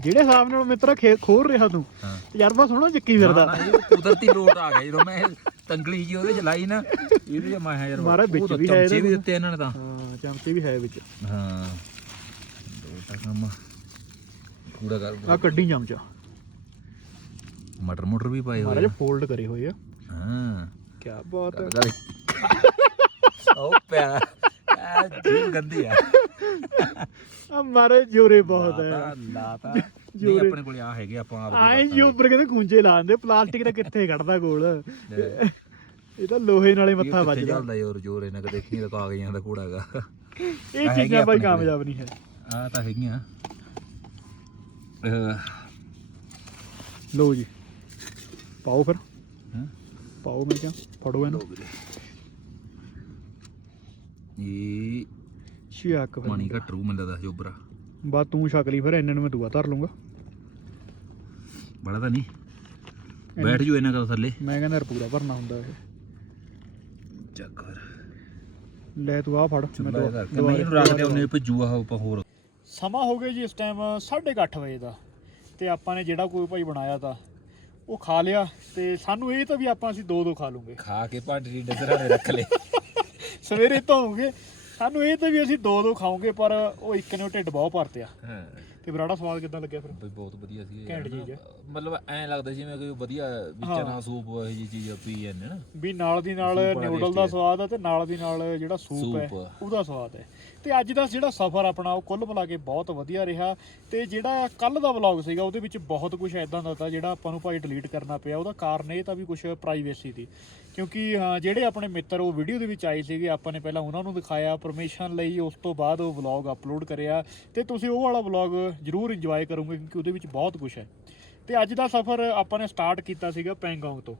Speaker 1: ਜਿਹੜੇ ਹਿਸਾਬ ਨਾਲ ਮਿੱਤਰਾ ਖੇ ਖੋਲ ਰਿਹਾ ਤੂੰ
Speaker 2: ਹਾਂ।
Speaker 1: ਤਜਰਬਾ ਸੋਹਣਾ ਚੱਕੀ ਫਿਰਦਾ।
Speaker 2: ਨਾ, ਨਾ, ਇਹ ਕੁਦਰਤੀ ਲੋਟ ਆ ਗਿਆ ਜਦੋਂ ਮੈਂ ਇਹ ਤੰਗਲੀ ਜੀ ਉਹਦੇ ਚ ਲਾਈ ਨਾ ਇਹਦੇ ਚ ਮੈਂ ਕਿਹਾ ਯਾਰ
Speaker 1: ਮਹਾਰਾਜ ਵਿੱਚ ਵੀ ਹੈ
Speaker 2: ਚਮਚੇ
Speaker 1: ਇਹਦੇ
Speaker 2: ਵੀ ਦਿੱਤੇ ਇਹਨਾਂ ਨੇ ਤਾਂ।
Speaker 1: ਹਾਂ ਚਮਚੇ ਵੀ ਹੈ ਵਿੱਚ।
Speaker 2: ਹਾਂ। ਦੋ ਤਾਂ ਕੰਮ। ਪੂਰਾ ਕਰ
Speaker 1: ਆ ਕੱਢੀ ਚਮਚਾ।
Speaker 2: ਮਟਰ ਮਟਰ ਵੀ ਪਾਏ ਹੋਏ
Speaker 1: ਮਹਾਰਾਜ
Speaker 2: ਆ।
Speaker 1: ਫੋਲਡ ਕਰੇ ਹੋਏ ਆ।
Speaker 2: ਹਾਂ।
Speaker 1: ਕੀ ਬਾਤ ਹੈ।
Speaker 2: ਕਰ ਕਰ ਉਹ ਪਿਆ ਆ ਜੀ ਗੰਦੀ ਆ।
Speaker 1: ਆ ਮਾਰੇ ਜੋਰੇ ਬਹੁਤ ਹੈ
Speaker 2: ਲਾਤਾ ਲਾਤਾ। ਨਹੀਂ। ਆਪਣੇ ਕੋਲ ਆ ਹੈਗੇ ਆਪਾਂ ਆਪ
Speaker 1: ਆਏ ਜੀ ਉੱਪਰ ਕਹਿੰਦੇ ਖੂੰਜੇ ਲਾਉਂਦੇ ਪਲਾਸਟਿਕ ਦਾ ਕਿੱਥੇ ਕੱਢਦਾ ਕੋਲ ਇਹ ਤਾਂ ਲੋਹੇ ਨਾਲੇ ਮੱਥਾ ਵੱਜਦਾ।
Speaker 2: ਚੱਲਦਾ ਯਾਰ ਜੋਰ ਇਹਨਾਂ ਕਦੇ ਦੇਖੀ ਤਾਂ ਕਾਗਜ਼ਾਂ ਦਾ ਕੂੜਾਗਾ
Speaker 1: ਇਹ ਚੀਜ਼ਾਂ ਬਾਈ। ਕਾਮਯਾਬ ਨਹੀਂ ਹੈ।
Speaker 2: ਆ ਤਾਂ ਹੈਗੀਆਂ।
Speaker 1: ਲਓ ਜੀ। ਪਾਓ ਫਿਰ।
Speaker 2: ਹੈਂ?
Speaker 1: ਪਾਓ ਮੈਂ ਕਿਹਾ ਫੜੋ ਇਹਨੂੰ।
Speaker 2: ਇਹ
Speaker 1: ਛਿਆਕ ਫਿਰ
Speaker 2: ਪਾਣੀ ਘੱਟ ਰੂ ਮੈਨੂੰ ਲੱਗਦਾ ਜੋਬਰਾ
Speaker 1: ਬਾ ਤੂੰ ਛਕ ਲਈ ਫਿਰ ਇਹਨਾਂ ਨੂੰ ਮੈਂ ਦੁਆ ਧਰ ਲੂੰਗਾ
Speaker 2: ਬੜਾ ਤਾਂ ਨਹੀਂ। ਬੈਠ ਜੂ ਇਹਨਾਂ ਦਾ ਥੱਲੇ।
Speaker 1: ਮੈਂ ਕਹਿੰਦਾ ਯਾਰ ਪੂਰਾ ਭਰਨਾ ਹੁੰਦਾ ਇਹ।
Speaker 2: ਚੱਕ ਫਿਰ
Speaker 1: ਲੈ ਤੂੰ ਆ ਫੜ ਮੈਂ ਦੁਆ-
Speaker 2: ਮੈਂ
Speaker 1: ਦੁਆ-
Speaker 2: ਇਹਨੂੰ ਰੱਖ ਦੇ ਉਹਨੇ ਭੱਜੂ ਆ ਆਪਾਂ ਹੋਰ।
Speaker 1: ਸਮਾਂ ਹੋ ਗਿਆ ਜੀ ਇਸ ਟਾਈਮ 8:30 ਵਜੇ ਦਾ। ਤੇ ਆਪਾਂ ਨੇ ਜਿਹੜਾ ਕੋਈ ਭਾਈ ਬਣਾਇਆ ਤਾਂ ਉਹ ਖਾ ਲਿਆ। ਤੇ ਸਾਨੂੰ ਇਹ ਤਾਂ ਵੀ ਆਪਾਂ ਅਸੀਂ ਦੋ ਦੋ ਖਾ ਲੂਗੇ।
Speaker 2: ਖਾ ਕੇ ਭਾਂਡੇ ਦੀ ਡਸਰਾਰੇ ਰੱਖ ਲੈ।
Speaker 1: ਸਵੇਰੇ ਧੋਉਂਗੇ ਸਾਨੂੰ ਇਹ ਤਾਂ ਵੀ ਅਸੀਂ ਦੋ ਦੋ ਖਾਵਾਂਗੇ ਪਰ ਉਹ ਇੱਕ ਨੇ ਉਹ ਢਿੱਡ ਬਹੁਤ ਭਰਤਿਆ
Speaker 2: ਹਾਂ।
Speaker 1: ਤੇ ਬਰਾੜਾ ਸਵਾਦ ਕਿਦਾਂ ਲੱਗਿਆ ਫਿਰ?
Speaker 2: ਬਈ ਬਹੁਤ ਵਧੀਆ ਸੀ ਇਹ
Speaker 1: ਘੈਂਟ ਚੀਜ਼ ਹੈ।
Speaker 2: ਮਤਲਬ ਐਂ ਲੱਗਦਾ ਜਿਵੇਂ ਕੋਈ ਵਧੀਆ
Speaker 1: ਹਾਂ।
Speaker 2: ਨਾ ਸੂਪ ਇਹ ਜੀ ਚੀਜ਼ ਪੀ ਜਾਂਦੇ ਨਾ।
Speaker 1: ਵੀ ਨਾਲ ਦੀ ਨਾਲ
Speaker 2: ਸੂਪ
Speaker 1: ਨਿਊਡਲ ਦਾ
Speaker 2: ਹੈ।
Speaker 1: ਸਵਾਦ ਹੈ ਤੇ ਨਾਲ ਦੀ ਨਾਲ ਜਿਹੜਾ ਸੂਪ ਹੈ
Speaker 2: ਸੂਪ।
Speaker 1: ਉਹਦਾ ਸਵਾਦ ਹੈ। ਤੇ ਅੱਜ ਦਾ ਜਿਹੜਾ ਸਫ਼ਰ ਆਪਣਾ ਉਹ ਕੁੱਲ ਮਿਲਾ ਕੇ ਬਹੁਤ ਵਧੀਆ ਰਿਹਾ। ਤੇ ਜਿਹੜਾ ਕੱਲ ਦਾ ਵਲੌਗ ਸੀਗਾ ਉਹਦੇ ਵਿੱਚ ਬਹੁਤ ਕੁਝ ਐਦਾਂ ਦਾ ਤਾ ਜਿਹੜਾ ਆਪਾਂ ਨੂੰ ਭਾਈ ਡਿਲੀਟ ਕਰਨਾ ਪਿਆ। ਉਹਦਾ ਕਾਰਨ ਇਹ ਤਾਂ ਵੀ ਕੁਝ ਪ੍ਰਾਈਵੇਸੀ ਦੀ। ਕਿਉਂਕਿ ਹਾਂ, ਜਿਹੜੇ ਆਪਣੇ ਮਿੱਤਰ ਉਹ ਵੀਡੀਓ ਦੇ ਵਿੱਚ ਆਏ ਸੀਗੇ ਆਪਾਂ ਨੇ ਪਹਿਲਾਂ ਉਹਨਾਂ ਨੂੰ ਦਿਖਾਇਆ ਪਰਮਿਸ਼ਨ ਲਈ ਉਸ ਤੋਂ ਬਾਅਦ ਉਹ ਵਲੌਗ ਅਪਲੋਡ ਕਰਿਆ ਤੇ ਤੁਸੀਂ ਉਹ ਵਾਲਾ ਵਲੌਗ ਜਰੂਰ ਇੰਜੋਏ ਕਰੋਗੇ ਕਿਉਂਕਿ ਉਹਦੇ ਵਿੱਚ ਬਹੁਤ ਕੁਝ ਹੈ। ਤੇ ਅੱਜ ਦਾ ਸਫ਼ਰ ਆਪਾਂ ਨੇ ਸਟਾਰਟ ਕੀਤਾ ਸੀਗਾ ਪੈਂਗੋਂਗ ਤੋਂ।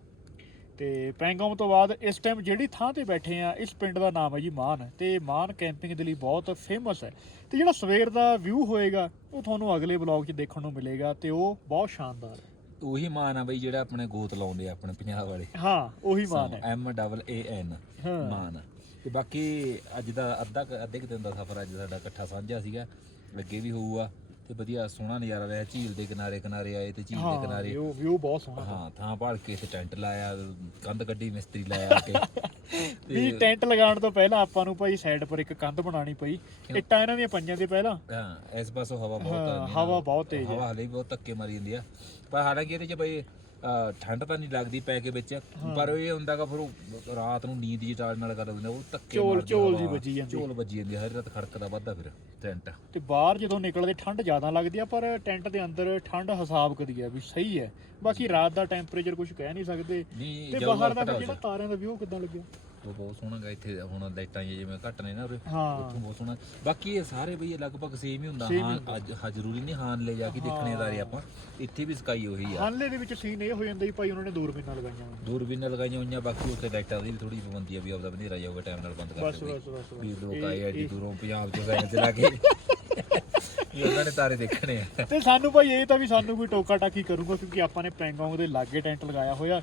Speaker 1: ਤੇ ਪੈਂਗੋਂਗ ਤੋਂ ਬਾਅਦ ਇਸ ਟਾਈਮ ਜਿਹੜੀ ਥਾਂ ਤੇ ਬੈਠੇ ਆ ਇਸ ਪਿੰਡ ਦਾ ਨਾਮ ਹੈ ਜੀ ਮਾਨ। ਤੇ ਮਾਨ ਕੈਂਪਿੰਗ ਦੇ ਲਈ ਬਹੁਤ ਫੇਮਸ ਹੈ। ਤੇ ਜਿਹੜਾ ਸਵੇਰ ਦਾ ਵਿਊ ਹੋਏਗਾ ਉਹ ਤੁਹਾਨੂੰ ਅਗਲੇ ਵਲੌਗ 'ਚ ਦੇਖਣ ਨੂੰ ਮਿਲੇਗਾ ਤੇ ਉਹ ਬਹੁਤ ਸ਼ਾਨਦਾਰ ਹੈ।
Speaker 2: ਉਹੀ ਮਾਨ ਆ ਬਈ ਜਿਹੜਾ ਆਪਣੇ ਗੋਤ ਲਾਉਂਦੇ ਆ ਆਪਣੇ ਪੰਜਾਬ ਵਾਲੇ।
Speaker 1: ਹਾਂ ਉਹੀ ਮਾਨ ਹੈ।
Speaker 2: ਐਮ ਡਬਲ ਏ ਐਨ
Speaker 1: ਹਾਂ।
Speaker 2: ਮਾਨ। ਤੇ ਬਾਕੀ ਅੱਜ ਦਾ ਅੱਧਾ ਅੱਧੇ ਕੁ ਦਿਨ ਦਾ ਸਫ਼ਰ ਅੱਜ ਸਾਡਾ ਇਕੱਠਾ ਸਾਂਝਾ ਸੀਗਾ। ਅੱਗੇ ਵੀ ਹੋਊਗਾ ਤੇ ਵਧੀਆ ਸੋਹਣਾ ਨਜ਼ਾਰਾ ਰਿਹਾ। ਝੀਲ ਦੇ ਕਿਨਾਰੇ ਕਿਨਾਰੇ ਆਏ ਤੇ ਝੀਲ ਦੇ
Speaker 1: ਹਾਂ
Speaker 2: ਕਿਨਾਰੇ
Speaker 1: ਵਿਊ ਵਿਊ ਬਹੁਤ ਸੋਹਣਾ
Speaker 2: ਹਾਂ ਥਾਂ ਭਾਲ ਕੇ ਤੇ ਟੈਂਟ ਲਾਇਆ ਕੰਧ ਗੱਡੀ ਮਿਸਤਰੀ ਲਾਇਆ ਕੇ।
Speaker 1: ਵੀ ਟੈਂਟ ਲਗਾਉਣ ਤੋਂ ਪਹਿਲਾਂ ਆਪਾਂ ਨੂੰ ਭਾਈ ਸਾਈਡ ਪਰ ਇੱਕ ਕੰਧ ਬਣਾਉਣੀ ਪਈ। ਇੱਟਾਂ ਇਹਨਾਂ ਦੀਆਂ ਪੰਜਾਂ ਦੇ ਪਹਿਲਾਂ।
Speaker 2: ਹਾਂ ਇਸ ਪਾਸੋਂ ਹਵਾ ਬਹੁਤ
Speaker 1: ਹਾਂ,
Speaker 2: ਆਉਂਦੀ ਆ।
Speaker 1: ਹਵਾ ਬਹੁਤ ਤੇਜ਼ ਹੈ।
Speaker 2: ਹਵਾ ਹਲੇ ਬਹੁਤ ਧੱਕੇ ਮਾਰੀ ਜਾਂਦੀ ਆ। ਪਰ ਹਾਲਾਂਕਿ ਇਹਦੇ ਚ ਬਈ ਅਹ, ਠੰਡ ਤਾਂ ਨਹੀਂ ਲੱਗਦੀ ਪੈ ਕੇ ਵਿੱਚ ਪਰ ਇਹ ਹੁੰਦਾਗਾ ਫਿਰ ਉਹ ਰਾਤ ਨੂੰ ਨੀਂਦ ਜੀ ਟਾਲ ਨਾਲ ਕਰ ਦਿੰਦਾ ਉਹ ਧੱਕੇ
Speaker 1: ਝੋਲ-
Speaker 2: ਮਾਰਦੀ
Speaker 1: ਝੋਲ
Speaker 2: ਹਵਾ,
Speaker 1: ਜੀ ਵੱਜੀ ਜਾਂਦੀ।
Speaker 2: ਝੋਲ ਵੱਜੀ ਜਾਂਦੀ ਹਰ ਰਾਤ ਖੜਕਦਾ ਵੱਧਦਾ ਫਿਰ ਟੈਂਟ।
Speaker 1: ਤੇ ਬਾਹਰ ਜਦੋਂ ਨਿਕਲਦੇ ਠੰਡ ਜ਼ਿਆਦਾ ਲੱਗਦੀ ਆ ਪਰ ਟੈਂਟ ਦੇ ਅੰਦਰ ਠੰਡ ਹਿਸਾਬ ਕਦੀ ਆ ਵੀ ਸਹੀ ਹੈ। ਬਾਕੀ ਰਾਤ ਦਾ ਟੈਂਪਰੇਚਰ ਕੁਝ ਕਹਿ ਨਹੀਂ ਸਕਦੇ।
Speaker 2: ਨਹੀਂ
Speaker 1: ਤੇ
Speaker 2: ਜਦੋਂ
Speaker 1: ਬਾਹਰ ਦਾ ਜਿਹੜਾ ਤਾਰਿਆਂ ਦਾ ਵਿਊ ਕਿਦਾਂ ਲੱਗਿਆ?
Speaker 2: ਉਹ ਬਹੁਤ ਸੋਹਣਾ ਗਾ ਇੱਥੇ ਹੁਣ ਲਾਈਟਾਂ ਜਿਵੇਂ ਘੱਟ ਨੇ ਨਾ ਉਰੇ
Speaker 1: ਹਾਂ।
Speaker 2: ਉੱਥੋਂ ਬਹੁਤ ਸੋਹਣਾ। ਬਾਕੀ ਇਹ ਸਾਰੇ ਬਈ ਇਹ ਲਗਭਗ ਸੇਮ ਹੀ ਹੁੰਦਾ
Speaker 1: Same ਹੀ
Speaker 2: ਹਾਂ ਅੱਜ ਹਾਂ ਜ਼ਰੂਰੀ ਨਹੀਂ ਹਾਨ ਲੈ ਜਾ ਕੇ ਦੇਖਣੇ ਦਾਰੇ ਆਪਾਂ ਇੱਥੇ ਵੀ ਸਕਾਈ ਉਹੀ ਆ।
Speaker 1: ਹਾਨਲੇ ਦੇ ਵਿੱਚ ਸੀਨ ਇਹ ਹੋ ਜਾਂਦਾ ਜੀ ਭਾਈ ਉਹਨਾਂ ਨੇ ਦੂਰਬੀਨਾਂ ਲਗਾਈਆਂ ਹੋਈਆਂ।
Speaker 2: ਦੂਰਬੀਨਾਂ ਲਗਾਈਆਂ ਹੋਈਆਂ ਬਾਕੀ ਉੱਥੇ ਲਾਈਟਾਂ ਦੀ ਵੀ ਥੋੜੀ ਪਾਬੰਦੀ ਆ ਵੀ ਆਪਦਾ ਬੰਦੇਰਾ ਜਾਊਗਾ ਟਾਈਮ ਨਾਲ ਬੰਦ ਕਰ
Speaker 1: ਬਸ ਬਸ ਬਸ
Speaker 2: ਵੀ
Speaker 1: ਬਸ
Speaker 2: ਲੋਕ ਆਏ ਐਡੀ ਦੂਰੋਂ ਪੰਜਾਬ ਤੋਂ ਸਾਈਨ ਚਲਾ ਕੇ। ਵੀ ਉਹਨਾਂ ਨੇ ਤਾਰੇ ਦੇਖਣੇ ਆ।
Speaker 1: ਤੇ ਸਾਨੂੰ ਭਾਈ ਇਹ ਤਾਂ ਵੀ ਸਾਨੂੰ ਕੋਈ ਟੋਕਾ ਟਾਕੀ ਕਰੂਗਾ ਕਿਉਂਕਿ ਆਪਾਂ ਨੇ ਪੈਂਗੋਂਗ ਦੇ ਲਾਗੇ ਟੈਂਟ ਲਗਾਇਆ ਹੋਇਆ।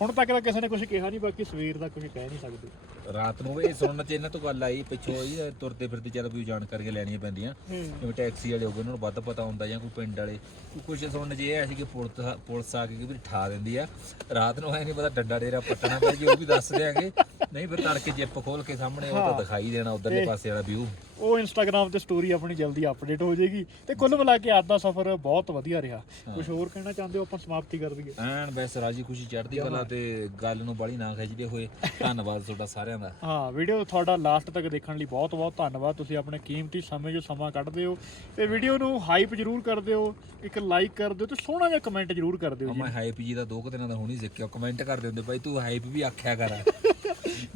Speaker 1: ਹੁਣ ਤੱਕ ਤਾਂ ਕਿਸੇ ਨੇ ਕੁਝ ਕਿਹਾ ਨਹੀਂ ਬਾਕੀ ਸਵੇਰ ਦਾ ਕੁਝ ਕਹਿ ਨਹੀਂ ਸਕਦੇ।
Speaker 2: ਰਾਤ ਨੂੰ ਇਹ ਸੁਣਨ ਚ ਇਹਨਾਂ ਤੋਂ ਗੱਲ ਆਈ ਪਿੱਛੋਂ ਇਹ ਤੁਰਦੇ ਫਿਰਦੇ ਚੱਲ ਵੀ ਜਾਣਕਾਰੀਆਂ ਲੈਣੀਆਂ ਪੈਂਦੀਆਂ। ਜਿਵੇਂ ਟੈਕਸੀ ਵਾਲੇ ਹੋਗੇ ਉਹਨਾਂ ਨੂੰ ਵੱਧ ਪਤਾ ਹੁੰਦਾ ਜਾਂ ਕੋਈ ਪਿੰਡ ਵਾਲੇ ਕੁਝ ਸੁਣਨ ਚ ਇਹ ਆਇਆ ਸੀ ਕਿ ਪੁਲਿਸ ਪੁਲਿਸ ਆ ਕੇ ਕਿ ਵੀ ਠਾ ਦਿੰਦੀ ਆ। ਰਾਤ ਨੂੰ ਐ ਨਹੀਂ ਪਤਾ ਡੰਡਾ ਡੇਰਾ ਪੱਟਣਾ ਪੈ ਜੀ ਉਹ ਵੀ ਦੱਸ ਦਿਆਂਗੇ। ਨਹੀਂ ਫਿਰ ਤੜਕੇ ਜਿੱਪ ਖੋਲ ਕੇ ਸਾਹਮਣੇ ਉਹ ਤਾਂ ਦਿਖਾਈ ਦੇਣਾ ਉਧਰਲੇ ਪਾਸੇ ਵਾਲਾ ਵਿਊ
Speaker 1: ਉਹ ਇੰਸਟਾਗ੍ਰam ਤੇ ਸਟੋਰੀ ਆਪਣੀ ਜਲਦੀ ਅਪਡੇਟ ਹੋ ਜਾਏਗੀ ਤੇ ਕੁੱਲ ਮਿਲਾ ਕੇ ਅੱਜ ਦਾ ਸਫ਼ਰ ਬਹੁਤ ਵਧੀਆ ਰਿਹਾ। ਕੁਝ ਹੋਰ ਕਹਿਣਾ ਚਾਹੁੰਦੇ ਹੋ? ਆਪਾਂ ਸਮਾਪਤੀ ਕਰ ਦਈਏ।
Speaker 2: ਐਨ ਬਸ ਰਾਜੀ ਖੁਸ਼ੀ ਚੜ੍ਹਦੀ ਕਲਾ ਤੇ ਗੱਲ ਨੂੰ ਬੜੀ ਨਾ ਖਿੱਚਦੇ ਹੋਏ ਧੰਨਵਾਦ ਤੁਹਾਡਾ ਸਾਰਿਆਂ ਦਾ।
Speaker 1: ਹਾਂ ਵੀਡੀਓ ਤੁਹਾਡਾ ਲਾਸਟ ਤੱਕ ਦੇਖਣ ਲਈ ਬਹੁਤ ਬਹੁਤ ਧੰਨਵਾਦ। ਤੁਸੀਂ ਆਪਣੇ ਕੀਮਤੀ ਸਮੇਂ ਜੋ ਸਮਾਂ ਕੱਢਦੇ ਹੋ ਤੇ ਵੀਡੀਓ ਨੂੰ ਹਾਈਪ ਜ਼ਰੂਰ ਕਰ ਦਿਓ ਇੱਕ ਲਾਈਕ ਕਰ ਦਿਓ ਤੇ ਸੋਹਣਾ ਜਿਹਾ ਕਮੈਂਟ ਜ਼ਰੂਰ ਕਰ ਦਿਓ ਜੀ।
Speaker 2: ਮੈਂ ਹਾਈਪ ਜੀ ਦਾ ਦੋ ਕੁ ਦਿਨਾਂ ਦਾ ਹੁਣੀ ਸਿੱਖਿਆ। ਕਮੈਂਟ ਕਰਦੇ ਹੁੰਦੇ ਬਾਈ ਤੂੰ ਹਾਈਪ ਵੀ ਆਖਿਆ ਕਰ।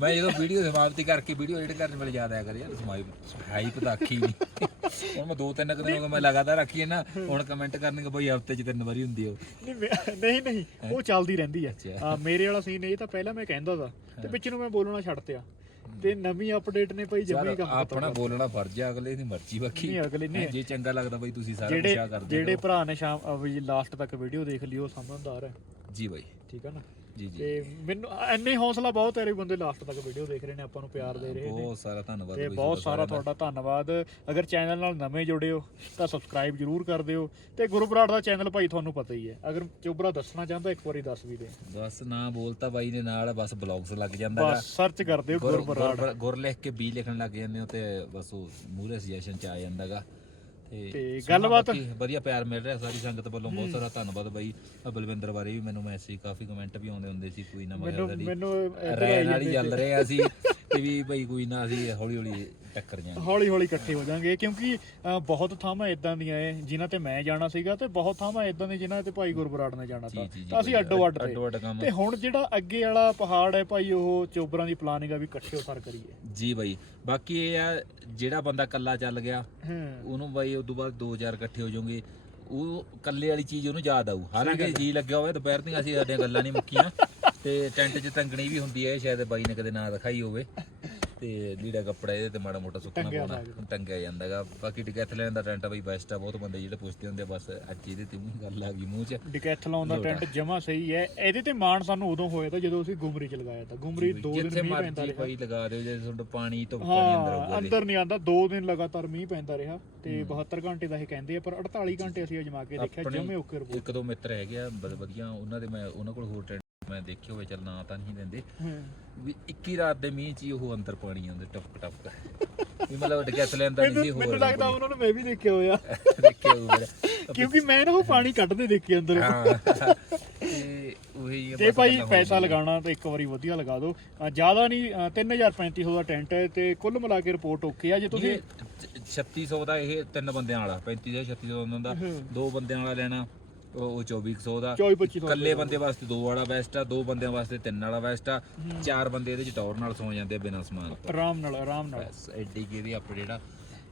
Speaker 2: ਮੈਂ ਜਦੋਂ ਵੀਡੀਓ ਸਮਾਪਤੀ ਕਰਕੇ ਵੀਡੀਓ ਐਡਿਟ ਕਰਨ ਵੇਲੇ ਯਾਦ ਆਇਆ ਕਰ ਯਾਰ ਸਮਾਈਪ ਹਾਈਪ ਤਾਂ ਆਖੀ ਨਹੀਂ। ਹੁਣ ਮੈਂ ਦੋ ਤਿੰਨ ਦਿਨ ਹੋ ਗਏ ਮੈਂ ਲਗਾਤਾਰ ਆਖੀ ਹੈ ਨਾ ਹੁਣ ਕਮੈਂਟ ਕਰਨਗੇ ਬਾਈ ਹਫ਼ਤੇ 'ਚ ਤਿੰਨ ਵਾਰੀ ਹੁੰਦੀ ਆ ਉਹ।
Speaker 1: ਨਹੀਂ ਨਹੀਂ ਉਹ ਚੱਲਦੀ ਰਹਿੰਦੀ ਹੈ। ਹਾਂ ਮੇਰੇ ਵਾਲਾ ਸੀਨ ਇਹ ਤਾਂ ਪਹਿਲਾਂ ਮੈਂ ਕਹਿੰਦਾ ਦਾ ਤੇ ਵਿੱਚ ਨੂੰ ਮੈਂ ਬੋਲਣਾ ਛੱਡ ਤਿਆ ਤੇ ਨਵੀਂ ਅਪਡੇਟ ਨੇ ਭਾਈ ਜਮੀ ਕੰਮ
Speaker 2: ਆਪਣਾ ਬੋਲਣਾ ਫਰਜ਼ ਆ ਅਗਲੇ ਦੀ ਮਰਜ਼ੀ ਬਾਕੀ।
Speaker 1: ਨਹੀਂ, ਅਗਲੇ ਨਹੀਂ।
Speaker 2: ਜੇ ਚੰਗਾ ਲੱਗਦਾ ਬਾਈ ਤੁਸੀਂ ਸਾਰਾ
Speaker 1: ਜਿਹੜੇ
Speaker 2: ਕੁਛ ਕਰਦੇ
Speaker 1: ਜਿਹੜੇ ਭਰਾ ਨੇ ਸ਼ਾਮ ਲਾਸਟ ਤੱਕ ਵੀਡੀਓ ਦੇਖ ਲਈ ਉਹ ਸਮਝਦਾਰ ਹੈ।
Speaker 2: ਜੀ ਬਾਈ।
Speaker 1: ਠੀਕ ਹੈ ਨਾ?
Speaker 2: ਜੀ ਜੀ।
Speaker 1: ਤੇ ਮੈਨੂੰ ਐਨੇ ਹੌਸਲਾ ਬਹੁਤ ਹੈ ਬੰਦੇ ਲਾਸਟ ਤੱਕ ਵੀਡੀਓ ਦੇਖ ਰਹੇ ਨੇ ਆਪਾਂ ਨੂੰ ਪਿਆਰ ਦੇ ਰਹੇ ਨੇ।
Speaker 2: ਬਹੁਤ ਸਾਰਾ ਧੰਨਵਾਦ
Speaker 1: ਤੇ ਬਹੁਤ ਸਾਰਾ ਤੁਹਾਡਾ। ਧੰਨਵਾਦ। ਅਗਰ ਚੈਨਲ ਨਾਲ ਨਵੇਂ ਜੁੜੇ ਹੋ ਤਾਂ ਸਬਸਕ੍ਰਾਈਬ ਜਰੂਰ ਕਰ ਦਿਓ। ਤੇ ਗੁਰੂ ਬਰਾੜ ਦਾ ਚੈਨਲ ਭਾਈ ਤੁਹਾਨੂੰ ਪਤਾ ਹੀ ਹੈ। ਅਗਰ ਚੋਬਰਾ ਦੱਸਣਾ ਚਾਹੁੰਦਾ ਇੱਕ ਵਾਰੀ ਦੱਸ ਵੀ ਦੇ।
Speaker 2: ਬਸ ਨਾ ਬੋਲਤਾ ਬਾਈ ਦੇ ਨਾਲ ਬਸ ਬਲੌਗਸ ਲੱਗ ਜਾਂਦਾ
Speaker 1: ਬਸ ਸਰਚ ਕਰ ਦਿਓ
Speaker 2: ਗੁਰ
Speaker 1: ਬਰਾੜ।
Speaker 2: ਗੁਰ ਲਿਖ ਕੇ ਬੀ ਲਿਖਣ ਲੱਗ ਜਾਂਦੇ ਹੋ ਤੇ ਬਸ ਉਹ ਮੂਰੇ ਸੁਜੈਸ਼ਨ ਚ ਆ ਜਾਂਦਾਗਾ।
Speaker 1: ਤੇ
Speaker 2: ਸੋਹਣਾ
Speaker 1: ਗੱਲਬਾਤ-
Speaker 2: ਬਾਕੀ ਵਧੀਆ ਪਿਆਰ ਮਿਲ ਰਿਹਾ ਸਾਰੀ ਸੰਗਤ ਵੱਲੋਂ ਬਹੁਤ ਸਾਰਾ ਧੰਨਵਾਦ ਬਾਈ। ਆਹ ਬਲਵਿੰਦਰ ਬਾਰੇ ਵੀ ਮੈਨੂੰ ਮੈਸੇਜ ਕਾਫੀ ਕਮੈਂਟ ਵੀ ਆਉਂਦੇ ਹੁੰਦੇ ਸੀ ਕੋਈ ਨਾ
Speaker 1: ਮੈਨੂੰ ਮੈਨੂੰ
Speaker 2: ਰਹਿਣ
Speaker 1: ਆਈ
Speaker 2: ਵਾਲੀ ਚੱਲ ਰਹੇ ਆ ਅਸੀਂ ਤੇ ਵੀ ਬਈ ਕੋਈ ਨਾ ਅਸੀਂ ਹੌਲੀ ਹੌਲੀ ਟੱਕਰ ਜਾਾਂਗੇ
Speaker 1: ਹੌਲੀ ਹੌਲੀ ਇਕੱਠੇ ਹੋ ਜਾਾਂਗੇ ਕਿਉਂਕਿ ਅ, ਬਹੁਤ ਥਾਵਾਂ ਇਦਾਂ ਦੀਆਂ ਏ ਜਿਨ੍ਹਾਂ ਤੇ ਮੈਂ ਜਾਣਾ ਸੀਗਾ ਤੇ ਬਹੁਤ ਥਾਵਾਂ ਇਦਾਂ ਦੀਆਂ ਜਿਨ੍ਹਾਂ ਤੇ ਭਾਈ ਗੁਰਬਰਾੜ ਨੇ ਜਾਣਾ ਤਾਂ। ਤਾਂ ਅਸੀਂ ਅੱਡੋ ਅੱਡ ਤੇ।
Speaker 2: ਅੱਡੋ ਅੱਡ ਕੰਮ।
Speaker 1: ਤੇ ਹੁਣ ਜਿਹੜਾ ਅੱਗੇ ਵਾਲਾ ਪਹਾੜ ਹੈ ਭਾਈ ਉਹ ਚੋਬਰਾਂ ਦੀ ਪਲਾਨਿੰਗ ਆ ਵੀ ਇਕੱਠੇ ਹੋ ਸਰ ਕਰੀਏ।
Speaker 2: ਜੀ ਬਾਈ ਬਾਕੀ ਇਹ ਆ ਜਿਹੜਾ ਬੰਦਾ ਕੱਲਾ ਚੱਲ ਗਿਆ
Speaker 1: ਹਾਂ।
Speaker 2: ਉਹਨੂੰ ਬਾਈ ਉਸ ਤੋਂ ਬਾਅਦ 2000 ਇਕੱਠੇ ਹੋ ਜਾਓਗੇ ਉਹ ਕੱਲੇ ਵਾਲੀ ਚੀਜ਼ ਉਹਨੂੰ ਯਾਦ ਆਊ। ਹਾਲਾਂਕਿ ਜੀ ਲੱਗਿਆ ਹੋਵੇ ਦੁਪਹਿਰ ਦੀਆਂ ਅਸੀਂ ਸਾਡੀਆਂ ਗੱਲਾਂ ਨਹੀਂ ਮੁੱਕੀਆਂ। ਤੇ ਟੈਂਟ 'ਚ ਤੰਗਣੀ ਵੀ ਹੁੰਦੀ ਹੈ ਸ਼ਾਇਦ ਬਾਈ ਨੇ ਕਦੇ ਨਾ ਦਿਖਾਈ ਹੋਵੇ। ਤੇ ਲੀੜਾ ਕੱਪੜਾ ਇਹਦੇ ਤੇ ਮਾੜਾ ਮੋਟਾ ਸੁੱਕਣਾ ਪਾਉਣਾ ਟੰਗਿਆ ਜਾਂਦਾਗਾ ਬਾਕੀ ਡਿਕੈਥਲੈਨ ਦਾ ਟੈਂਟ ਆ ਬਾਈ ਬੈਸਟ ਆ ਬਹੁਤ ਬੰਦੇ ਜਿਹੜੇ ਪੁੱਛਦੇ ਹੁੰਦੇ ਬਸ ਅੱਜ ਇਹਦੇ ਤੇ ਮੂੰਹ ਗੱਲ ਆ ਗਈ ਮੂੰਹ 'ਚ।
Speaker 1: ਡਿਕੈਥਲੌਨ ਦਾ ਟੈਂਟ ਜਮਾ ਸਹੀ ਹੈ। ਇਹਦੇ ਤੇ ਮਾਣ ਸਾਨੂੰ ਉਦੋਂ ਹੋਇਆ ਤਾਂ ਜਦੋਂ ਅਸੀਂ ਗੁਮਰੀ ਚ ਲਗਾਇਆ ਤਾਂ। ਗੁਮਰੀ ਦੋ ਦਿਨ
Speaker 2: ਜਿੱਥੇ
Speaker 1: ਮੀਂਹ ਪੈਂਦਾ ਰਿਹਾ।
Speaker 2: ਬਾਈ ਲਗਾ ਦਿਓ ਜੇ ਤੁਹਾਡਾ ਪਾਣੀ ਤੋਂ ਪਾਣੀ ਅੰਦਰ ਆਊਗਾ।
Speaker 1: ਅੰਦਰ ਨਹੀਂ ਆਂਦਾ ਦੋ ਦਿਨ ਲਗਾਤਾਰ ਮੀਂਹ ਪੈਂਦਾ ਰਿਹਾ ਤੇ 72 ਘੰਟੇ ਦਾ ਇਹ ਕਹਿੰਦੇ ਆ ਪਰ 48 ਘੰਟੇ ਅਸੀਂ ਅਜਮਾ ਕੇ ਦੇਖਿਆ ਜਮੇ ਓਕੇ ਰਿਪੋਰਟ
Speaker 2: ਇੱਕ ਦੋ ਮਿੱਤਰ ਹੈਗੇ ਆ ਬੜੇ ਵਧੀਆ ਉਹਨਾਂ ਦੇ ਮੈਂ ਉਹਨਾਂ ਕੋਲ ਹੋਰ ਮੈਂ ਦੇਖੇ ਹੋਵੇ ਚੱਲ ਨਾ ਤਾਂ ਨਹੀਂ ਦਿੰਦੇ। ਵੀ 21 ਰਾਤ ਦੇ ਮੀਂਹ ਚ ਹੀ ਉਹ ਅੰਦਰ ਪਾਣੀ ਆਉਂਦੇ ਟਪਕ ਟਪਕ। ਵੀ ਮਤਲਬ ਡਿਕੈਥ ਲੈਂਦਾ ਨਹੀਂ ਸੀ
Speaker 1: ਮੈਨੂੰ
Speaker 2: ਹੋਰ
Speaker 1: ਲੱਗਦਾ ਉਹਨਾਂ ਨੂੰ ਮੈਂ ਵੀ ਦੇਖਿਆ ਹੋਇਆ।
Speaker 2: ਦੇਖੇ ਉਹ ਮੇਰਾ
Speaker 1: ਕਿਉਂਕਿ ਮੈਂ ਨਾ ਉਹ ਪਾਣੀ ਕੱਢਦੇ ਦੇਖੇ ਅੰਦਰ।
Speaker 2: ਹਾਂ। ਤੇ ਉਹੀ
Speaker 1: ਜੇ ਭਾਈ ਪੈਸਾ। ਲਗਾਉਣਾ ਤਾਂ ਇੱਕ ਵਾਰੀ ਵਧੀਆ ਲਗਾ ਦਿਓ। ਜ਼ਿਆਦਾ ਨਹੀਂ ਅ, 3500 ਦਾ ਟੈਂਟ ਹੈ ਤੇ ਕੁੱਲ ਮਿਲਾ ਕੇ ਰਿਪੋਰਟ ਓਕੇ ਆ। ਜੇ ਤੁਸੀਂ
Speaker 2: ਇਹ 3600 ਦਾ ਇਹ ਤਿੰਨ ਬੰਦਿਆਂ ਵਾਲਾ 35 ਦਾ 3600 ਦਾ। ਦੋ ਬੰਦਿਆਂ ਵਾਲਾ ਲੈਣਾ ਉਹ ਉਹ 2400 ਦਾ।
Speaker 1: 24 2500
Speaker 2: ਇਕੱਲੇ ਬੰਦੇ ਵਾਸਤੇ ਦੋ ਵਾਲਾ ਬੈਸਟ ਆ ਦੋ ਬੰਦਿਆਂ ਵਾਸਤੇ ਤਿੰਨ ਵਾਲਾ ਬੈਸਟ ਆ। ਚਾਰ ਬੰਦੇ ਇਹਦੇ ਚ ਟੌਰ ਨਾਲ ਸੌ ਜਾਂਦੇ ਆ ਬਿਨਾਂ ਸਮਾਨ ਤੋਂ।
Speaker 1: ਆਰਾਮ ਨਾਲ ਆਰਾਮ ਨਾਲ।
Speaker 2: ਬਸ ਐਡੀ ਕੀ ਇਹਦੀ ਆਪ ਜਿਹੜਾ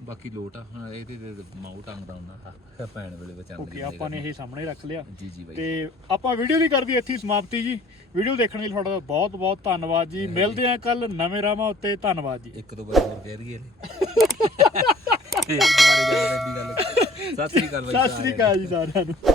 Speaker 2: ਬਾਕੀ ਲੋਟ ਆ ਹਾਂ ਇਹਦੇ ਤੇ ਮਾਊਟ ਟੰਗਦਾ ਹੁੰਦਾ ਪੈਣ ਵੇਲੇ ਬਚਾਉਂਦੇ
Speaker 1: ਓਕੇ ਆਪਾਂ ਨੇ ਇਹ ਸਾਹਮਣੇ ਰੱਖ ਲਿਆ।
Speaker 2: ਜੀ ਜੀ ਬਾਈ।
Speaker 1: ਤੇ ਆਪਾਂ ਵੀਡੀਓ ਦੀ ਕਰਦੀ ਇੱਥੇ ਸਮਾਪਤੀ ਜੀ। ਵੀਡੀਓ ਦੇਖਣ ਲਈ ਤੁਹਾਡਾ ਬਹੁਤ ਬਹੁਤ ਧੰਨਵਾਦ ਜੀ। ਮਿਲਦੇ ਹਾਂ ਕੱਲ ਨਵੇਂ ਰਾਵਾਂ ਉੱਤੇ। ਧੰਨਵਾਦ ਜੀ।
Speaker 2: ਇੱਕ ਦੋ ਵਾਰ ਹੋਰ ਕਹਿ ਇਹ ਦੁਬਾਰੇ ਜਾ ਰਹਿੰਦੀ ਗੱਲ। ਸਤਿ ਸ੍ਰੀ ਅਕਾਲ ਬਾਈ
Speaker 1: ਸਤਿ ਸ੍ਰੀ ਅਕਾਲ ਜੀ ਸਾਰਿਆਂ ਨੂੰ।